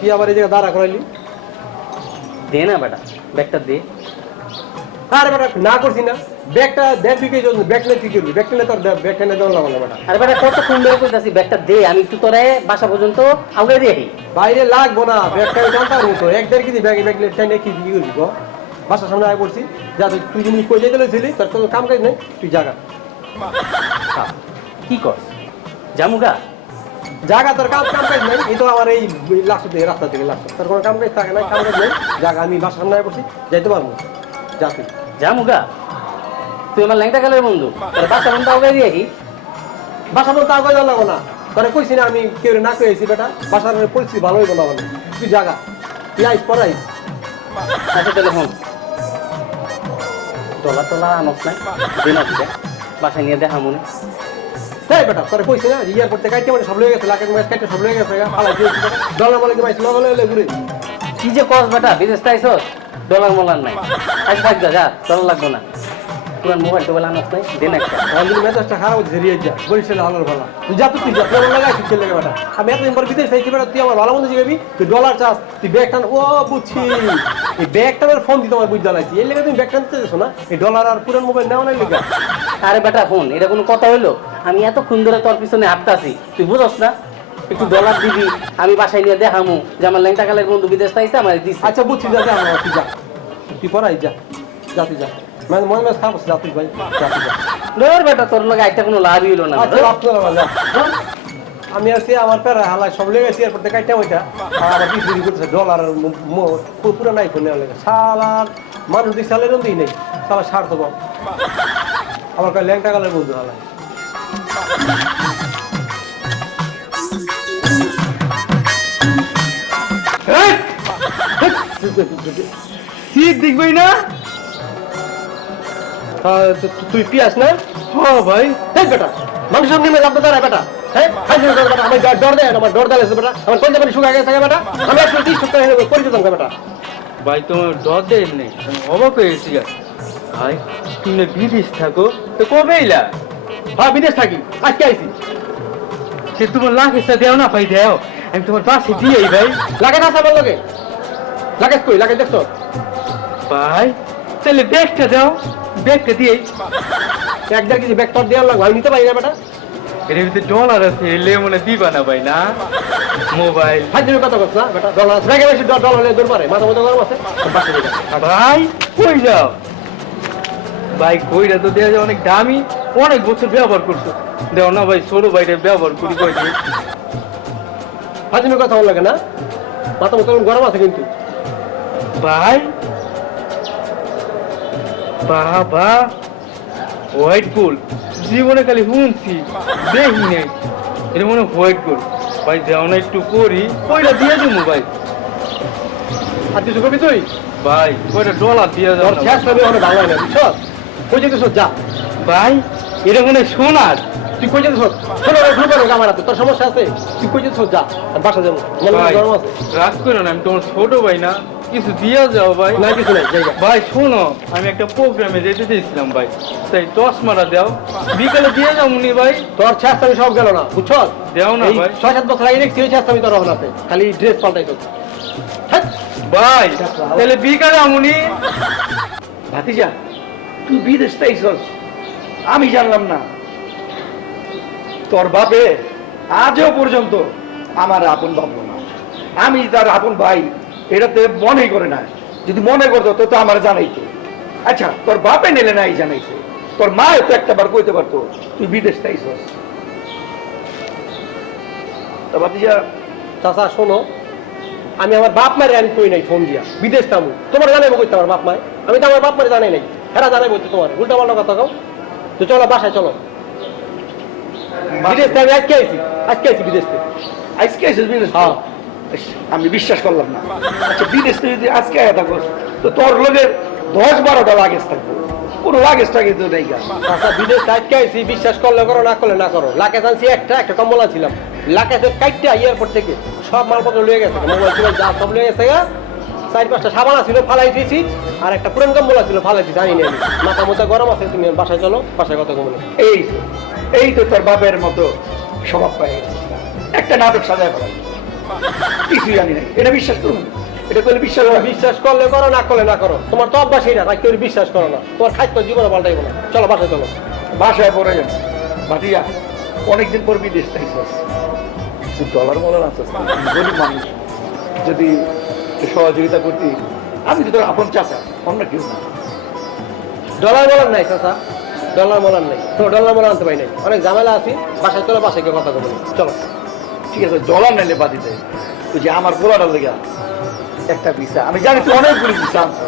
কি আবার এই জায়গায় দাঁড়া করাইলি? দে না বেটা, ব্যাগটা দে। আরে বেটা না করছি না, ব্যাগটা দেড় বিকে জন্য ব্যাগ নিয়ে কি করবি? ব্যাগ নিয়ে তোর ব্যাগটা নিয়ে দেওয়া লাগবে না বেটা। আরে বেটা কতক্ষণ ধরে কইতাছি ব্যাগটা দে, আমি একটু তোরে বাসা পর্যন্ত আগে দিয়ে আসি। বাইরে লাগবো না, ব্যাগটা জানতাম মতো এক দেড় কেজি ব্যাগ ব্যাগ নিয়ে কি করবি গো? বাসার সামনে আগে পড়ছি, যা তুই জিনিস কই যেতে লইছিলি, তোর কোনো কাম কাজ নেই, তুই জাগা। কি কর জামুগা? জাগা তোর কাম কাজ নেই, এই তো আমার এই লাস্ট থেকে রাস্তা থেকে লাস্ট, তোর কোনো কাম কাজ থাকে না, কাম কাজ নেই, জাগা। আমি বাসার সামনে আগে পড়ছি, যাইতে পারবো, যা তুই। জামুগা তুই আমার ল্যাংটা কালের বন্ধু, তাহলে বাসা পর্যন্ত আগে দিয়ে আসি। বাসা বলতে আগে যাওয়া লাগবো না, তোরে কইছি না আমি কেউ না কইছি বেটা, বাসার পরিস্থিতি ভালো হইব না বলে, তুই জাগা, তুই আইস পর আইস। আচ্ছা তাহলে ফোন ডলার টলার আনস নাই, দিন আসবে বাসায় নিয়ে দেখা মনে। তাই বেটা তোরে কইছি না এয়ারপোর্ট থেকে কাইতে মানে সব লয়ে গেছে, লাখের মাছ কাইতে সব লয়ে গেছে, ফালাই দিয়েছি বেটা, ডলার মালিক মাইস লগলে লয়ে ঘুরে। কি যে কস বেটা, বিদেশ আইসস ডলার মোলার নাই, আজ থাক যা, ডলার লাগবো না। তোমার মোবাইল টোবাইল আনস নাই, দিন একটা। অলরেডি মেজাজটা খারাপ হচ্ছে, রিয়ে যা বলছিল হালার ভালা, তুই যা, তুই যা, তোর লাগাই তুই চলে বেটা। আমি এতদিন পর বিদেশ চাইছি বেটা, তুই আমার ভালো মন্দ জিগাবি, তুই ডলার চাস, তুই ব্যাগ টান। ও বুঝছি, এই ব্যাগ টানের ফোন দিতে আমার বুঝ জ্বালাইছি, এই লেগে তুমি ব্যাগ টানতে চাইছো না, এই ডলার আর পুরান মোবাইল নেওয়া নাই লেগে। আরে বেটা ফোন, এটা কোনো কথা হইলো? আমি এতক্ষণ ধরে তোর পিছনে হাঁটতাছি, তুই বুঝস না? একটু ডলার দিবি, আমি বাসায় নিয়ে দেখামু যে আমার ল্যাংটা কালের বন্ধু বিদেশ আইসে আমার দিচ্ছে। আচ্ছা বুঝছি, যা যা আমার, তুই যা, তুই পড়াই যা, যা তুই যা, মানে মনে মাছ খারাপ হচ্ছে, যা তুই ভাই, যা তুই যা। ধর বেটা তোর লগে একটা কোনো লাভই হইলো না। আচ্ছা রাখতে পারবা, যা। আমি আছি আমার প্যারা হালাই সব লেগে গেছি এয়ারপোর্ট থেকে কাইটা ওইটা, আর আমার বিক্রি করতেছে ডলার পুরো নাই ফোন নেওয়া লেগে, শালার মানুষ দিক সালের দিই নেই, শালা স্বার্থ কম, আমার কয় ল্যাংটা কালের বন্ধু হালাই। সিট দেখবই না? তুই পিয়াস না? হ্যাঁ ভাই। বেটা মানুষের নিমে লাভ দাঁড়ায় বেটা, হ্যাঁ আমার ডর দেয়, আমার ডর দেয় বেটা, আমার কোন যাবেন শুকা গেছে বেটা, আমি আসলে 30 সপ্তাহ পরিচিত বেটা। ভাই তোমার ডর দেয় নেই, আমি অবাক হয়ে গেছি। ভাই তুমি না বিদেশ থাকো, তো কবে এলা? হ্যাঁ বিদেশ থাকি, আজকে আইছি। সে তোমার লাগেজটা দেও না ভাই, দেও, আমি তোমার পাশে দিয়েই ভাই। লাগেজ আছে আমার লগে, লাগেজ কই, লাগেজ দেখছো? ভাই তাহলে ব্যাগটা দাও, ব্যাগটা দিয়েই। এক দেড় কেজি ব্যাগ তোর দেওয়ার লাগবে, আমি নিতে পারি না বেটা। এর ভিতরে ডলার আছে, এলে মনে দিবা না ভাই না? মোবাইল ভাই তুমি কথা বলছ না বেটা, ডলার আছে, ব্যাগে বেশি ডলার হলে দূর পারে, মাথা মতো গরম আছে, বাসা দিকে। ভাই কই যাও? ভাই কইরা তো দেওয়া যায় অনেক দামি, অনেক বছর ব্যবহার করছো, দেও না ভাই, ছোট ভাইটা ব্যবহার করি কয়দিন। ভাই তুমি কথা বল লাগে না, মাথা মতো গরম আছে কিন্তু। ভাই বাবা হোয়াইট গোল্ড জীবনে খালি শুনছি, দেখি নাই, এটা মনে হোয়াইট গোল্ড। ভাই দেও না একটু করি, কইটা দিয়ে দেবো ভাই। আর কিছু করবি তুই? ভাই কইটা ডলার দিয়ে যাও তোর না শেষ হবে অনেক ভালো হয় না, বুঝছো? কই যেতেছ যা, ভাই, এটা মনে সোনার। তুই কই যেতেছ? শোনো রে গ্রুপ আর আমার হাতে, তোর সমস্যা আছে, তুই কই যেতেছ যা, আর বাসা যাবো, ভাই গরম আছে। রাগ করো না, আমি তোমার ছোট ভাই না, কিছু দিয়ে যাও ভাই। না কিছু নাই, জায়গা। ভাই শোনো, আমি একটা প্রোগ্রামে যেতে চেয়েছিলাম ভাই, তাই চশমাটা দাও, বিকালে দিয়ে যাও মুনি ভাই। তোর শেষ আমি সব গেল না, বুঝছো? দেও না ভাই। 6-7 বছর আগে দেখছি ওই শেষ আমি তোর হাতে, খালি ড্রেস পাল্টাই তো। ভাই তাহলে বিকালে আমুনি। ভাতিজা তুই বিদেশ তাইছস, আমি জানলাম না। তোর বাপে আজও পর্যন্ত আমার আপন ভাবলো না, আমি তার আপন ভাই এটাতে মনেই করে না। যদি মনে করতো তো আমার জানাইতো। আচ্ছা তোর বাপে নিলে নাই জানাইছে, তোর মা তো একটা বার কইতে পারতো তুই বিদেশ তাইছস। তো ভাতিজা চাচা শোনো, আমি আমার বাপ মারে আমি কই নাই ফোন দিয়া বিদেশ তামু, তোমার জানাইবো কইতে আমার বাপ মায়, আমি তো আমার বাপ মারে জানাই নাই, হেরা জানাইবো তো তোমার উল্টা পাল্টা কথা কও তো। চলো বাসায় চলো, বিদেশ থেকে আজকে আইছি বিদেশ থেকে। আজকে আইছিস বিদেশ? হ্যাঁ। আমি বিশ্বাস করলাম না। আচ্ছা বিদেশ থেকে যদি আজকে আয়া থাকস তো তোর লোকের 10-12টা লাগেজ থাকবো, কোনো লাগেজ টাগেজ তো নেই। আচ্ছা বিদেশ আজকে আইছি, বিশ্বাস করলে করো না করলে না করো। লাকেজ আনছি একটা কম্বল আনছিলাম, লাকেজের কাইটটা এয়ারপোর্ট থেকে সব মালপত্র লয়ে গেছে, মোবাইল ছিল যা সব লয়ে গেছে। 4-5টা সাবান ছিল ফালাই দিয়েছি, আর একটা পুরান কম্বল ছিল ফালাই দিয়েছি, জানি না আমি। মাথা মতো গরম আছে, তুমি বাসায় চলো, বাসায় কথা কমলে। এই তো তোর বাপের মতো স্বভাব পাই গেছিস, একটা নাটক সাজায় ফেলাই। কিছুই জানি না, এটা বিশ্বাস করুন, এটা করলে বিশ্বাস তুমি হবে। বিশ্বাস করলে করো, না করলে না করো, তোমার তো অভ্যাস এটা, তাই কেউ বিশ্বাস করো না, তোমার খাদ্য জীবনে পাল্টাইবো না। চলো বাসায় চলো। বাসায় পড়ে যান ভাতিজা, অনেকদিন পর বিদেশ থাকছস, ডলার মলার আনছস, গরিব মানুষ, যদি একটু সহযোগিতা করতি, আমি তো তোর আপন চাচা, অন্য কেউ না। ডলার মলার নাই চাচা, ডলার মলার নাই, তো ডলার মলার আনতে পারি নাই, অনেক ঝামেলা আছি, বাসায় চলো, বাসায় গিয়ে কথা বলবো। চলো। ঠিক আছে, ডলার নাইলে বাদিতে, তুই যে আমার পোলাটার লেগে একটা ভিসা, আমি জানি তুই অনেকগুলি ভিসা আনছ,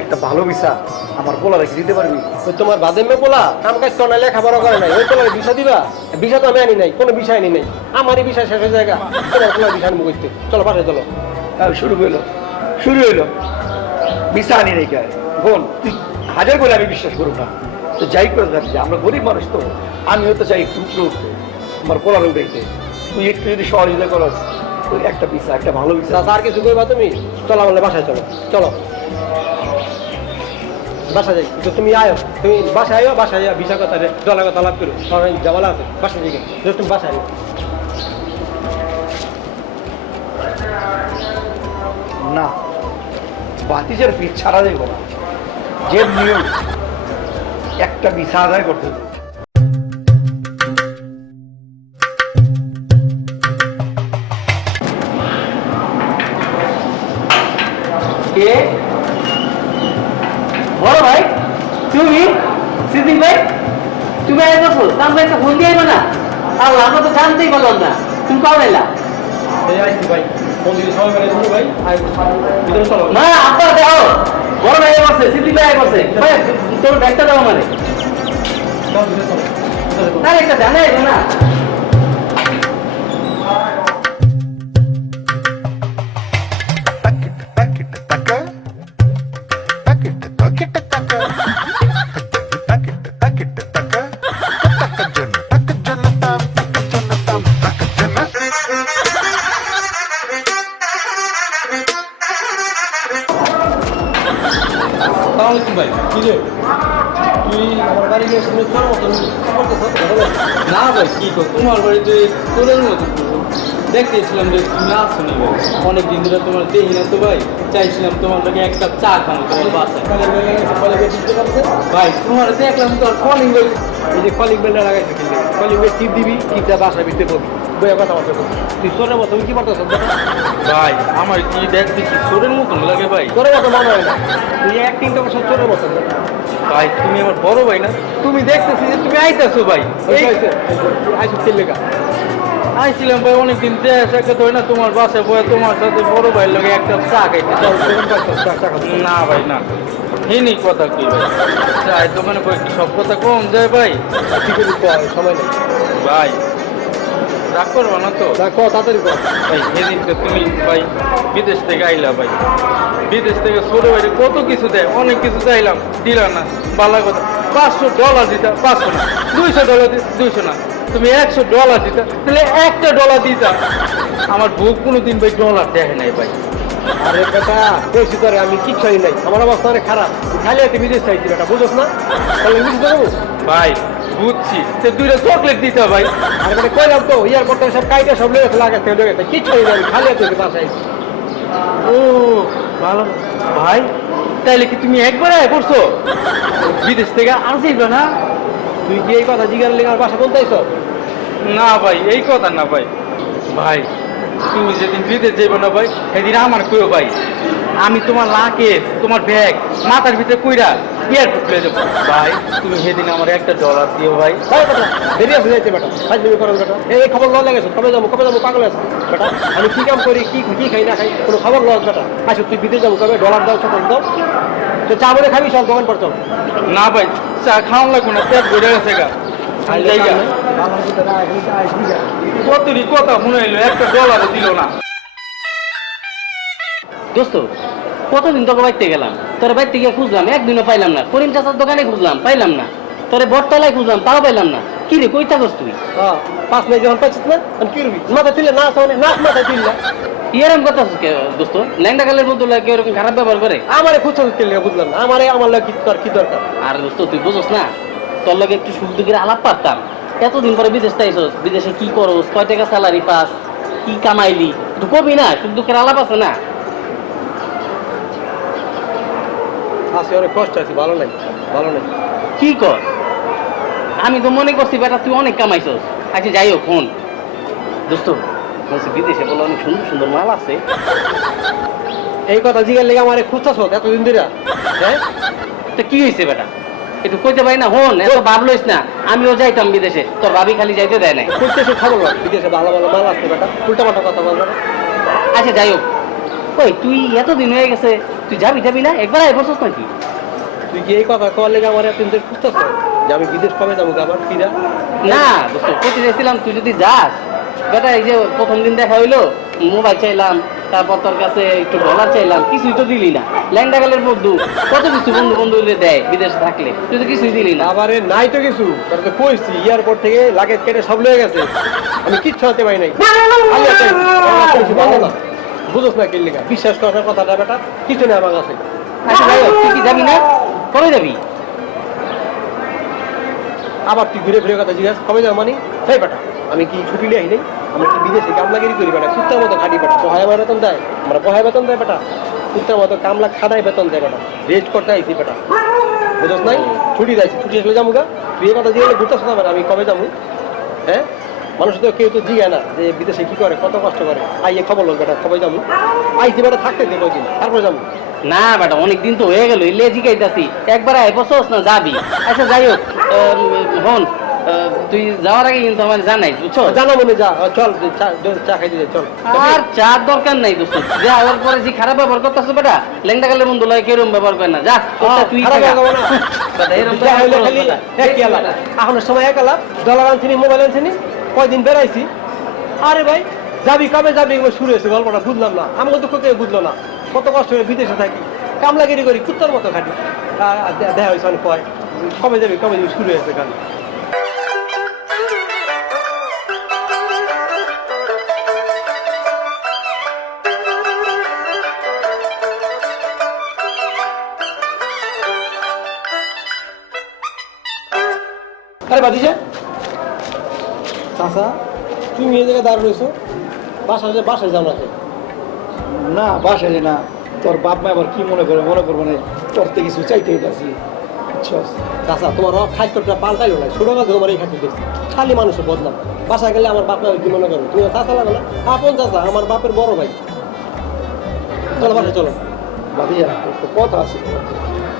একটা ভালো ভিসা আমার পোলা রেখে দিতে পারবি? ওই তোমার বাদেমে পোলা কাম কাজ করে না, লেখাপড়া করে নাই, ওই তোমার বিষা দিবা? বিষা তো আমি আনি নাই, কোনো বিষয় আনি নাই, আমারই বিষয় শেষ হয়ে জায়গা, তোমার তোমার বিষয় আনবো করতে। চলো বাসায় চলো। শুরু হইলো ভিসা আনি রেখে বোন, তুই হাজার করে আমি বিশ্বাস করব না, তো যাই করে যাচ্ছি, আমরা গরিব মানুষ তো, আমি হয়তো চাই একটু উপরে উঠতে, আমার পোলার উঠাইতে, তুই একটু যদি সহযোগিতা করস, তুই একটা ভিসা, একটা ভালো ভিসা। চাচা আর কিছু করবা তুমি? চলো বললে বাসায় চলো। চলো বাসায় যাই, তো তুমি আয়ো, তুমি বাসায় আয়ো, বাসায় আয়ো, বিষয় কথা ডলার কথা লাভ করো, অনেক ঝামেলা আছে, বাসায় যাই, তুমি বাসায় আয়ো। না, বাতিজের ফিস ছাড়া যাইব না, যে নিয়ম একটা ভিসা আদায় করতে হবে। কে? বড় ভাই তুমি? সিদ্দিক ভাই তুমি আইছো? তাহলে একটা ফোন দিয়ে আইবা না? আল্লাহ, আমরা তো জানতেই পারলাম না তুমি কবে এলা। এই আইসি ভাই, ফোন দিয়ে সবাই মিলে শুরু ভাই, আয় ভিতরে চলো। না আপনার দেখো, বড় ভাই বসে, সিদ্দিক ভাই বসে, ভাই তোর ব্যাগটা দাও মানে। চলো ভিতরে চলো, ভিতরে চলো। না একটা জানে না। তাহলে কি ভাই, কি রে তুই আমার বাড়ি গিয়ে শুনে তোর মতন কি করতেছ? না ভাই, কি কর, তোমার বাড়িতে তোদের মতো দেখতেছিলাম যে তুমি আসো নি ভাই, অনেকদিন ধরে তোমার দেখি না তো ভাই, চাইছিলাম তোমার লোকে এক কাপ চা খাবো তোমার বাসায়। কলেজে দিতে পারছে ভাই তোমার দেখলাম তো আর কলিং বেল, এই যে কলিং বেলটা লাগাইছে, কিন্তু কলিং বেল টিপ দিবি, টিপটা বাসায় ভিতরে পড়বি, বইয়া কথা বলতে বলবি। তুই তোর মতো কি করতেছ? ভাই আমার কি দেখতে কি চোরের মতন লাগে ভাই? তোর মতো মনে হয় না, তুই অ্যাক্টিংটা করছো চোরের মতো। ভাই তুমি আমার বড় ভাই না? তুমি দেখতেছি যে তুমি আইতেছো ভাই, এই আইসো তেল লেখা আইছিলাম ভাই অনেকদিন দেশ একটা হয় না, তোমার বাসায় বয়ে তোমার সাথে বড় ভাইয়ের লোকে একটা চা খাইতে চাও। না ভাই না, হিনি কথা কি ভাই, চাই দোকানে বই কি সব কথা কম যায় ভাই? ঠিক আছে, সময় নেই, ভাই রাগ করবো না তো? তাড়াতাড়ি কর। ভাই সেদিনকে তুমি ভাই বিদেশ থেকে আইলা ভাই, বিদেশ থেকে ছোট ভাই কত কিছু দেয়, অনেক কিছু চাইলাম, দিলা না, ভালো কথা। $500 দিতা, 500 না, $200 দিতা, 200 না, তুমি $100 দিতা, তাহলে $1 দিতা। আমার বউ কোনোদিন ভাই ডলার দেখে নাই ভাই। আরে বেটা কইছি তোরে আমি কিচ্ছু নাই, আমার অবস্থা অনেক খারাপ, খালি হাতে বিদেশ চাইছি বেটা, বুঝোস না? তাহলে বিদেশ যাবো। ভাই বুঝছি, সে 2টা চকলেট দিতা ভাই। আর বেটা কইলাম তো এয়ারপোর্ট থেকে সব কাইটা সব লেগে লাগাতে লেগে গেছে, কিচ্ছু নাই, আমি খালি হাতে বাসায় আইছি। ও ভালো ভাই, তাইলে কি তুমি একবারে পড়ছো বিদেশ থেকে আসিল না? তুই কি এই কথা জিজ্ঞাসা লেগে আমার বাসা বলতে আইছ? না ভাই এই কথা না ভাই, ভাই তুমি যেদিন বিদেশ যাইব না ভাই সেদিন আমার কইও ভাই, আমি তোমার লাকেজ তোমার ব্যাগ মাথার ভিতরে কইরা এয়ারপোর্ট লয়ে যাবো ভাই, তুমি সেদিন আমার $1 দিও ভাই। তাই বেটা দেরি আছে যাইতে বেটা, কাজ দেরি করো বেটা, এই খবর লওয়া লাগেছে, কবে যাবো পাগল আছে বেটা, আমি কি কাম করি, কি খাই না খাই, কোনো খবর লওয়া বেটা। আচ্ছা তুই বিদেশ যাবো কবে, $, দাও সকল দাও, তো চা বলে খাবি, সব দোকান পর চল। না ভাই চা খাওয়া লাগবে না, পেট ভরে গেছে গা। কতরি কথা মনে হইলো, $1 দিল না। দোস্ত কতদিন তোকে বাইতে গেলাম, তোর বাইতে গিয়ে খুঁজলাম, একদিনও পাইলাম না। করিম চাচার দোকানে খুঁজলাম, পাইলাম না। তোরে বটতলায় খুঁজলাম, তাও পাইলাম না। কি রে, কই থাকস তুই? 5 মিনিট যখন পাচ্ছিস না, আমি কি করবি? মাথা তুললে না তাহলে নাক মাথায় তুললা, এরকম কথা দোস্ত, ল্যাংটা কালের মধ্যে কেউ এরকম খারাপ ব্যবহার করে? আমারে খুঁজছো তুললে, বুঝলাম না, আমার লাগে কি দরকার? আর দোস্ত তুই বুঝোস না, তোর লগে একটু সুখ দুঃখের আলাপ পারতাম। এতদিন পরে বিদেশ তাইছস, বিদেশে কি করস, কয় টাকা স্যালারি পাস, কি কামাইলি, একটু একটু কবি না, সুখ দুঃখের আলাপ আছে না। আছে অনেক কষ্ট আছে, ভালো নাই, ভালো নাই। কি কর? আমি তো মনে করছি বেটা তুই অনেক কামাইছস। আচ্ছা যাই হোক, ফোন দোস্ত, বলছি বিদেশে বলে অনেক সুন্দর সুন্দর মাল আছে। এই কথা জিগার লেগে আমার খুঁজতেছ এতদিন ধরে, হ্যাঁ? তো কি হয়েছে বেটা, একটু কইতে পারি না? হন, এত ভাবলইস না, আমিও যাইতাম বিদেশে, তোর ভাবি খালি যাইতে দেয় নাই। খুঁজতেছি খবর বল, বিদেশে ভালো ভালো মাল আছে বেটা, উল্টা পাল্টা কথা বলবে না। আচ্ছা যাই হোক, ওই তুই এতদিন হয়ে গেছে, তুই যাবি না? একবার আয় বসস নাকি? তুই কি এই কথা কর লেগে আমার এতদিন ধরে খুঁজতেছ যে আমি বিদেশ কবে যাবো আবার ফিরা? না দোস্ত, কইতে চাইছিলাম তুই যদি যাস বেটা, এই যে প্রথম দিন দেখা হইলো, মোবাইল চাইলাম, তারপর তোর কাছে একটু ডলার চাইলাম, কিছুই তো দিলি না। ল্যাংডাগালের বন্ধু কত কিছু বন্ধু বন্ধু দেয় বিদেশে থাকলে, তুই তো কিছুই দিলি না। আবার নাই তো কিছু, তোর তো কইছি এয়ারপোর্ট থেকে লাগেজ কেটে সব লয়ে গেছে, আমি কিচ্ছু হাতে পাই নাই। খালি হাতে আইছি, আমার কাছে কিছু ভালো না, বুঝোস না কি লেগা? বিশ্বাস করার কথাটা বেটা কিছু নেই আমার কাছে। আচ্ছা যাই হোক, তুই কি যাবি না? কবে যাবি? আবার তুই ঘুরে ফিরে কথা জিজ্ঞাসা কবে যাবো মানে? সেই বেটা আমি কি ছুটি নিয়ে নাই? আমরা কি বিদেশে কামলাগিরি করি বেটা? কুত্তার মতো খাটি বেটা, বহায় আমার বেতন দেয়, আমরা বহায় বেতন দেয় বেটা, কুত্তার মতো কামলা খাটাই বেতন দেয় বেটা, রেস্ট করতে আইছি বেটা, বুঝোস নাই? ছুটি দিয়েছি, ছুটি আসলে যাবো গা। তুই এই কথা দিয়ে ঘুরতে শোনা বেটা, আমি কবে যাবো? হ্যাঁ, মানুষ তো কেউ তো জিগায় না যে বিদেশে কি করে, কত কষ্ট করে। আইয়ে খবর লোক বেটা, কবে যাবো? আইছি বেটা, থাকতে দে কয়দিন, তারপরে যাবো। না বেটা, অনেকদিন তো হয়ে গেল, এলে জিগাইতাছি, একবার আয় বসস না যাবি। আচ্ছা যাই হোক, হন, তুই যাওয়ার আগে কিন্তু আমার জানাই, বুঝছো? জানা মনে যা, চল চা খাইতে যাই, চল। আর চার দরকার নাই দোস্ত, যে আবার পরে যে খারাপ ব্যবহার করতেছে বেটা, ল্যাংডাগালের বন্ধু লাগে কেরম ব্যবহার করে না, যা তুই খারাপ থাকা। লাগাবো না। বেটা, এরম তো যা হইলো করো খালি বেটা। একই আলাপ। এখনের সময় এক আলাপ, ডলার আনছিনি, মোবাইল আনছিনি, কয়দিন বেড়াইছি। আরে ভাই যাবি কবে যাবি, এগুলো শুরু হয়েছে গল্পটা, বুঝলাম না। আমাকে তো কেউ বুঝলো না, কত কষ্ট করে বিদেশে থাকি, কামলাগিরি করি, কুত্তার মতো খাটি। দেখা হয়েছে অনেক কয়, কবে যাবি শুরু হয়েছে খালি। আরে বাদিজা, চাচা তুমি এই জায়গায় দাঁড় রয়েছো, বাসায় যাও না তো? না বাসায় যাই না, তোর বাপ মা আবার কি মনে করবো না, তোর থেকে কিছু চাইতে গেছি, বুঝছস? চাচা তোমার খাদ্যটা পাল্টাইলো না, ছোট কাজ তোমার এই খাদ্য দেখছি, খালি মানুষের বদনাম। বাসায় গেলে আমার বাপ মা কি মনে করো? তুমি চাচা লাগে না, আপন চাচা, আমার বাপের বড় ভাই। চলো বাসায় চলো। বাদিয়া একটা কথা আছে,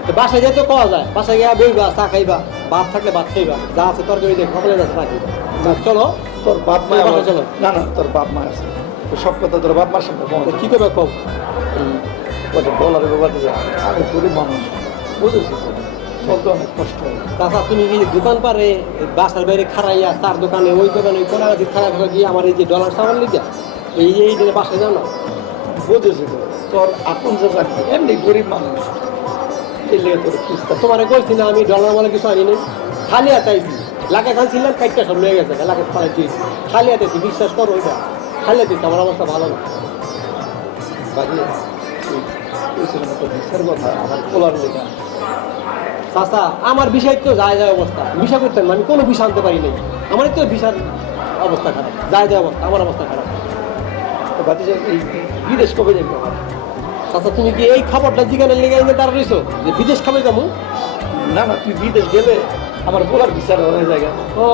তো বাসায় যেতে পাওয়া যায়, বাসায় গিয়ে বইবা, চা খাইবা, ভাত থাকলে ভাত খাইবা, যা আছে তরকারি দিয়ে সকলে যাচ্ছে চা খাইবা। চলো তোর বাপ মা বাসায় আমার- চলো। না না, তোর বাপ মা আছে, তো সব কথা তোর বাপ মার সামনে তো কি করবে কম? ডলারের ব্যাপার দিয়ে আমি গরিব মানুষ, বুঝেছি তো, চলতে অনেক কষ্ট হয়। চাচা তুমি কি দোকান পারে বাসার বাইরে খারাইয়া, তার দোকানে ওই দোকানে ওই কোনাগাছি খারাপ গিয়ে আমার এই যে ডলার সামান লিখা এই দিনে বাসায় যাও না? বুঝেছি তো, তোর আপন চাচা এমনি গরিব মানুষ, এই লেগে তোর খুঁজতে তোমার কইছি না আমি ডলার মানে কিছু আনি নাই, খালি হাতে আইছি। লাখে খানছিলাম, কাইটটা সব লেগে গেছে, লাখে ফালাই দিয়েছি, খালি হাতে আইছি, বিশ্বাস করো ওইটা খালি হাতে আইছি, আমার অবস্থা ভালো না। বাজিয়ে কইছিলাম তোর বিচার কথা, আমার তোলার লেগে চাচা আমার বিষয় তো যায় অবস্থা, বিষয় করতেন না, আমি কোনো বিষয় আনতে পারি নাই, আমার তো বিষয়ের অবস্থা খারাপ, যায় অবস্থা, আমার অবস্থা খারাপ। বাতিজা এই বিদেশ কবে যাবি আমার? চাচা তুমি কি এই খবরটা জিগানের লেগে এনে তারা রইছো যে বিদেশ খাবে কেমন? না না, তুই বিদেশ গেলে আমার বলার বিচার হয়ে যায়। ও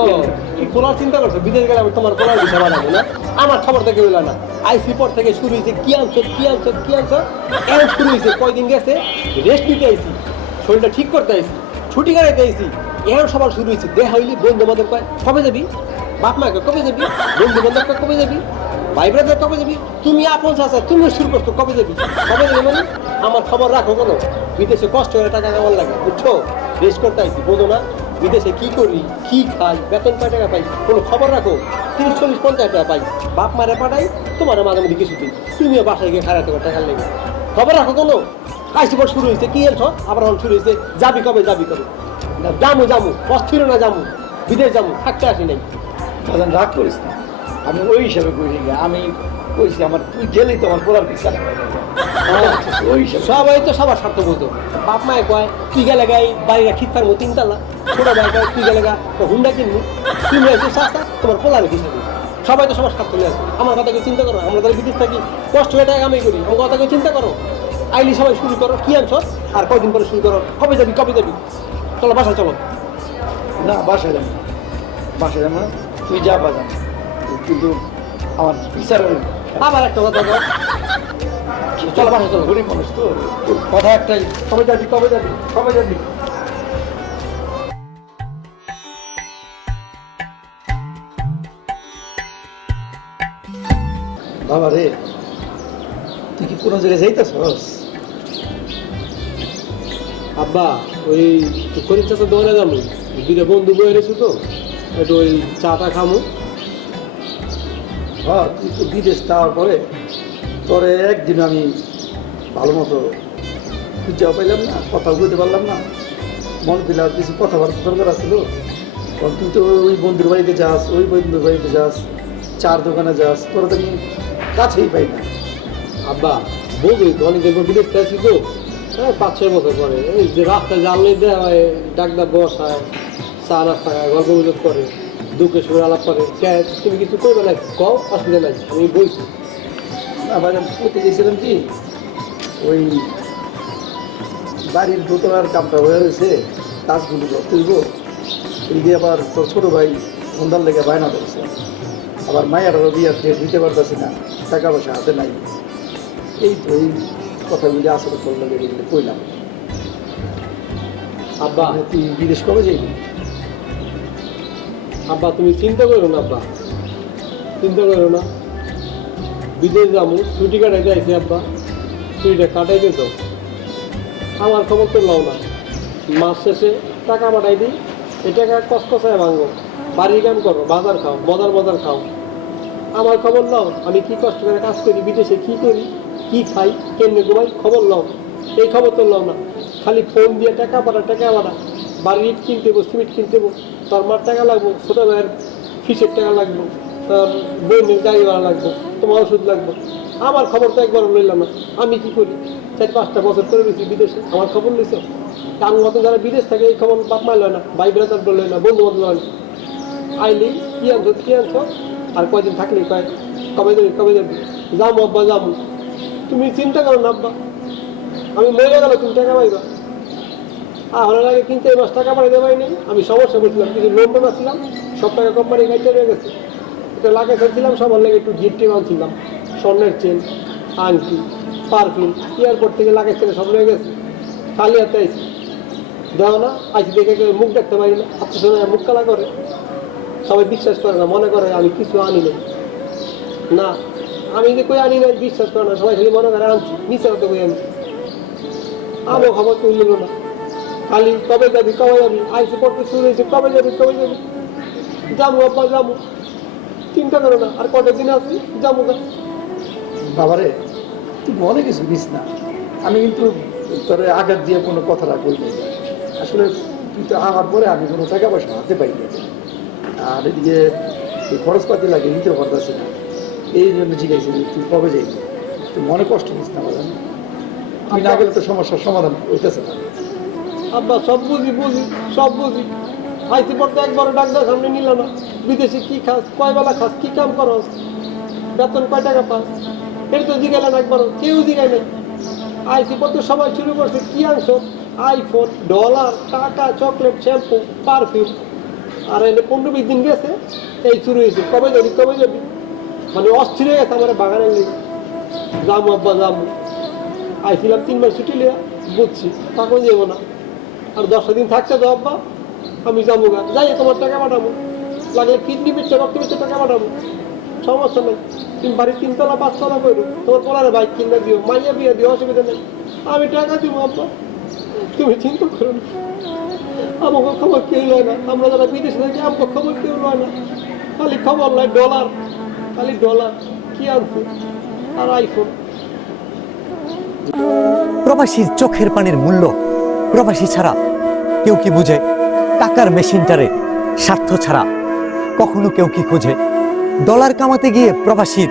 তুমি বলার চিন্তা করছো, বিদেশ গেলে আমি তোমার বলার বিষয় বানাবো না? আমার খবর থেকে হইল না, আইসি পর থেকে শুরু হয়েছে কি আনছো এখন শুরু হয়েছে, কয়দিন গেছে রেস্ট নিতে আইসি, শরীরটা ঠিক করতে আইসি, ছুটি কাটাইতে আইসি, এখন সবার শুরু হয়েছে। দেখা হইলি বন্ধু বান্ধব কয় কবে যাবি, বাপ মাকে কবে যাবি, বন্ধু বান্ধব কবে যাবি, ভাই ব্রাদার কবে যাবি, তুমি আপন চাচা তুমিও শুরু করছো কবে যাবি মানে? আমার খবর রাখো কোনো, বিদেশে কষ্ট করে টাকা কেমন লাগে বুঝছো, রেস্ট করতে আইসি, বোঝো না বিদেশে কি করি, কি খাই, বেতন কয় টাকা পাই, কোনো খবর রাখো? 30, 40, 50 টাকা পাই, বাপ মারে পাঠাই, তোমার মাঝে মধ্যে কিছু দিই, তুমিও বাসায় গিয়ে খারাপ টাকার লেগে খবর রাখো কোনো? আইসি পর শুরু হয়েছে কি এলছ, আবার এখন শুরু হয়েছে যাবি কবে না, জামু অস্থির না, জামু বিদেশ জামু, থাকতে আসি নাই। বাজান রাগ করিস না, আমি ওই হিসাবে করি না, আমি কইছি আমার তুই গেলেই তো আমার বলার বিচার হয়ে যাবে। ওই হিসাবে সবাই তো সবার স্বার্থ বলতো, বাপ মায়ে কয় তুই গেলে গাই বাড়িটা ঠিক থাকবো 3 তলা, ছোট ভাই কয় তুই গেলে গা হুন্ডা কিনবি, তুমি হয়তো চাষা তোমার পোলারে হিসাবে সবাই তো সবার স্বার্থ নিয়ে আছে। আমার কথা কেউ চিন্তা করো, আমরা তাহলে বিদেশ থাকি কষ্ট হয়ে টাকা কামাই করি, আমার কথা কেউ চিন্তা করো। আইলি সবাই শুরু করো, কি আনছো আর কয়দিন পরে শুরু করো, কবে যাবি কবে যাবি, চলো বাসায় চলো। না বাসায় যাবো, বাসায় যাবো না, তুই যা বাজান, কিন্তু আমার বিচার আবার একটা কথা কর, চলো বাসায় চলো। গরিব মানুষ তো। কথা একটাই, কবে যাবি কবে যাবি কবে যাবি। বাবা রে, তুই কি কোনো জায়গায় যাইতেছস? আব্বা ওই করিম চাষের দোকানে যাবো, দুটো বন্ধু বয়ে রেছো তো, একটু ওই চাটা খামো। হ্যাঁ, তুই তো বিদেশ যাওয়ার পরে পরে একদিন আমি ভালো মতো খুঁজাও পাইলাম না, কথাও বলতে পারলাম না, মন দিলে আর কিছু কথাবার্তা দরকার আছিল। কারণ তুই তো ওই বন্ধুর বাড়িতে যাস, ওই বন্ধুর বাড়িতে যাস, চার দোকানে যাস, তোরা তো আমি কাছেই পাই না। আব্বা বলবি তো অনেকদিন পর বিদেশ আসি তো, হ্যাঁ 5-6 বছর পরে এই যে রাস্তায় জানলে দেওয়া হয়, ডাকডা বসায়, চা নাস্তা খায়, গল্প গুজব করে, দুঃখের সুরে আলাপ করে। তুমি কিছু করবে না, কও, অসুবিধা নাই, আমি বলছি। আবার আমি করতে গেছিলাম কি, ওই বাড়ির দোতলার কামটা হয়ে রয়েছে, কাজগুলো তুলব, এই দিয়ে আবার তোর ছোটো ভাই সন্ধ্যার লেগে বায়না করছে, আবার মায়েরও বিয়ার ডেট দিতে পারতেছি না, টাকা পয়সা হাতে নাই। এই তো এই কথাগুলি আসলে তোর লাগে এগুলো কইলাম। আব্বা তুই বিদেশ কবে যাইবি? আব্বা তুমি চিন্তা করো না, আব্বা চিন্তা করো না, বিদেশ যাবো, ছুটি কাটাইতে আইসি আব্বা, ছুটিটা কাটাইতে তো আমার খবর তো লও না, মাস শেষে টাকা পাঠাই দিই, এই টাকা কসকসায় ভাঙো, বাড়ির কাম করো, বাজার খাও, বাজার খাও, আমার খবর লও, আমি কি কষ্ট করে কাজ করি, বিদেশে কি করি, কি খাই, কেমনে ঘুমাই, খবর লও। এই খবর তো লও না, খালি ফোন দিয়ে টাকা পাঠা, বাড়ির ইট কিনতে হবো, সিমেন্ট কিনতে হবো, তোর মার টাকা লাগবো, ছোটো ভাইয়ের ফিসের টাকা লাগবো, তোর বোনের গাড়ি ভাড়া লাগবো, তোমার ওষুধ লাগবো। আমার খবর তো একবার লইলাম না, আমি কি করি, 4-5টা বছর করে গেছি বিদেশে, আমার খবর লইছ। তার মতো যারা বিদেশ থাকে এই খবর বাপ মা লয় না, ভাই ব্রাদার লয় না, বন্ধু বান্ধব লয় না। আইলি কি আনছো আর কয়দিন থাকলেই কয় কবে যাবি, যাবো আব্বা যাবো। তুমি চিন্তা করো না আব্বা, আমি মরে গেল তুমি টাকা পাইবা। আমার আগে 3-4 মাস টাকা পাঠাইতে পারিনি, আমি সমস্যা করছিলাম, কিছু লোন টোন ছিলাম, সব টাকা কোম্পানি গাইতে রয়ে গেছে। এটা লাগে চাইছিলাম, সবার লাগে একটু গিফটে আনছিলাম, স্বর্ণের চেন, আংটি, পারফিউম, এয়ারপোর্ট থেকে লাগে চেনে সব রয়ে গেছে, খালি হাতে আইসি। দেওয়া না আইসি দেখে কেউ মুখ দেখতে পারি না, আত্মীয় মুখ কালা করে, সবাই বিশ্বাস করে না, মনে করে আমি কিছু আনি নাই। না, আমি যে কই আনি নাই বিশ্বাস করে না, সবাই খালি মনে করে আনছি, নিচে হতে কই আমি। আমিও খবর কেউ নিল না, খালি কবে যাবি আইসি পড়তে শুরু হয়েছে, কবে যাবি যাবো আব্বা যাবো। চিন্তা করো না, আর কত দিন আছি, যাবো না। বাবারে, তুই মনে কিছু দিস না, আমি কিন্তু তোর আঘাত দিয়ে কোনো কথাটা বলবো না। আসলে তুই তো আমার পরে আমি কোনো টাকা পয়সা হাতে পাই না, আর এদিকে খরচপাতি লাগে নিতে পারতেছি না, এই জন্য জিজ্ঞাসা তুই কবে যাইবি। তুই মনে কষ্ট দিস না বাবা, তুই না গেলে তো সমস্যার সমাধান হইতেছে না। আব্বা সব বুঝি আইসি পড়তে একবারও ডাক্তার সামনে নিল না, বিদেশে কি খাস, কয় বেলা খাস, কি কাম করস, বেতন কয় টাকা পাস, এর তো জিগাইলেন একবারও, কেউ জিগাই নাই। আইসি পড়তে সবাই শুরু করছে, কি আনছো, আইফোন, ডলার, টাকা, চকলেট, শ্যাম্পু, পারফিউম। আর এনে 15-20 দিন গেছে, এই শুরু হয়েছে, কবে যাবি, মানে অস্থির হয়ে গেছে আমার বাগানে লেগে। যাবো আব্বা যাবো, আইছিলাম 3 মাস ছুটি লিয়া, বুঝছি তখন যাবো না, আর 10 দিন থাকছে তো আব্বা, আমি যাবো গা, যাই তোমার টাকা পাঠাবো, লাগলে কিডনি পিচ্ছে রক্ত পিচ্ছে টাকা পাঠাবো, সমস্যা নেই। তুমি বাড়ির 3তলা 5তলা করো, তোমার পলারে বাইক কিনে দিও, মাইয়া বিয়ে দিও, অসুবিধা নেই, আমি টাকা দিব আব্বা, তুমি চিন্তা করো না। আমাকে খবর কেউ লয় না, আমরা যারা বিদেশে থাকি আমাকে খবর কেউ লয় না, খালি খবর লয় ডলার, খালি ডলার, কি আনছে আর আইফোন। প্রবাসীর চোখের পানির মূল্য প্রবাসী ছাড়া কেউ কি বুঝে? টাকার মেশিনটারে স্বার্থ ছাড়া কখনো কেউ কি খুঁজে? ডলার কামাতে গিয়ে প্রবাসীর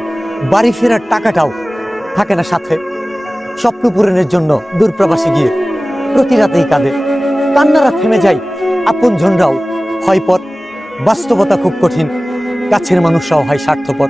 বাড়ি ফেরার টাকাটাও থাকে না সাথে। স্বপ্ন পূরণের জন্য দূর প্রবাসী গিয়ে প্রতি রাতেই কাঁদে, কান্নারা থেমে যায়, আপনজনরাও হয় পর। বাস্তবতা খুব কঠিন, কাছের মানুষরাও হয় স্বার্থপর।